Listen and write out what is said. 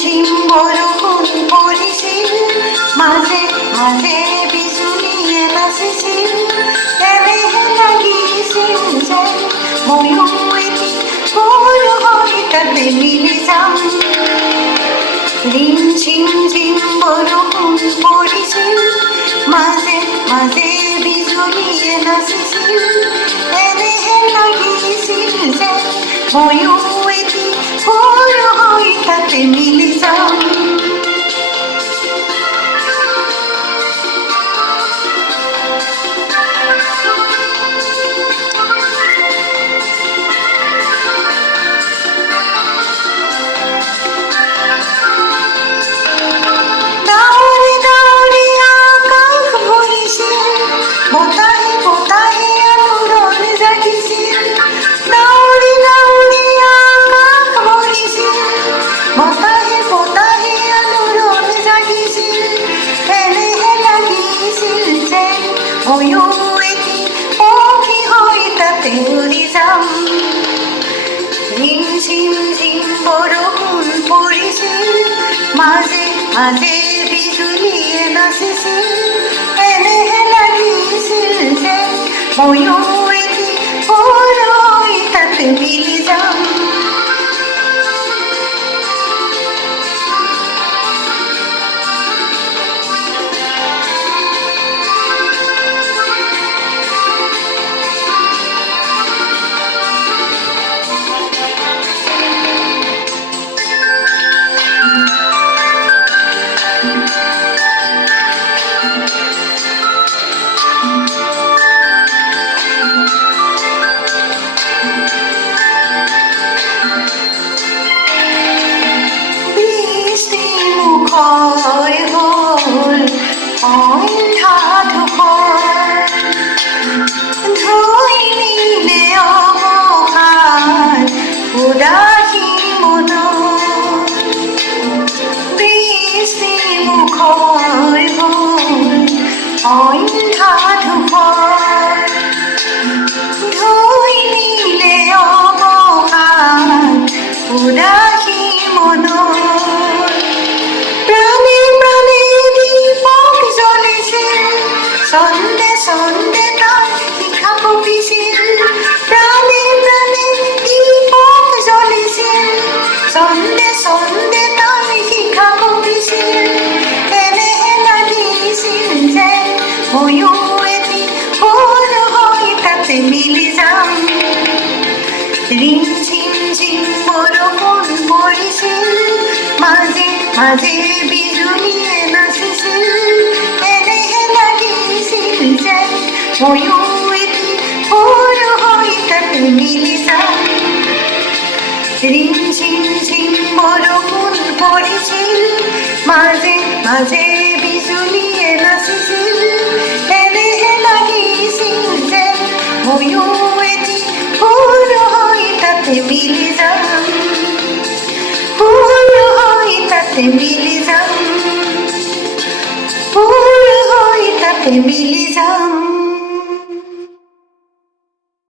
ঝিম বৰষুণ পৰিছিল, মাজে মাজে বিজুলীয়ে নাচিছিল। এনেহে লাগিছিল যেন ময়ো এটি ফুল হৈ তাতে মিলি যাম। ঝিম ঝিম বৰষুণ পৰিছিল, মাজে মাজে বিজুলীয়ে নাচিছিল। এনেহে লাগিছিল যেন ময়ো এটি ফুল হৈ তাতে মিলি যাম। ডাৱৰে ডাৱৰে আকাশ ভৰিছিল, বতাহে বতাহে আলোড়ন জাগিছিল। ডাৱৰে ডাৱৰে আকাশ ভৰিছিল, বতাহে বতাহে আলোড়ন জাগিছিল। এনেহে লাগিছিল যেন ময়ো এটি পক্ষী হৈ তাতে উৰি যাম। ঝিম ঝিম বৰষুণ পৰিছিল, মাজে মাজে বিজুলীয়ে নাচিছিল। এনেহে লাগিছিল যেন ময়ো এটি ফুল হৈ তাতে মিলি যাম। মুখৰ হ'ল অন্ধাধুকৰ, ধুই নিলে অৱসাদ উদাসী মনৰ। বৃষ্টি মুখৰ হ'ল অন্ধাধুকৰ, ধুই নিলে অৱসাদ উদাসী মনৰ। ছন্দে ছন্দে তাই শিখা কঁপিছিল, প্ৰাণে প্ৰাণে দীপক জ্বলিছিল। ছন্দে ছন্দে তাই শিখা কঁপিছিল। এনেহে লাগিছিল যেন ময়ো এটি ফুল হৈ তাতে মিলি যাম। ঝিম ঝিম বৰষুণ পৰিছিল, মাজে মাজে বিজুলীয়ে নাচিছিল। এনেহে লাগিছিল যেন ময়ো এটি ফুল হৈ তাতে মিলি যাম। ঝিম ঝিম বৰষুণ পৰিছিল, মাজে মাজে বিজুলীয়ে নাচিছিল। এনেহে লাগিছিল যেন ময়ো এটি ফুল হৈ তাতে মিলি যাম। ফুল হৈ তাতে মিলি যাম, ফুল হৈ তাতে মিলি যাম।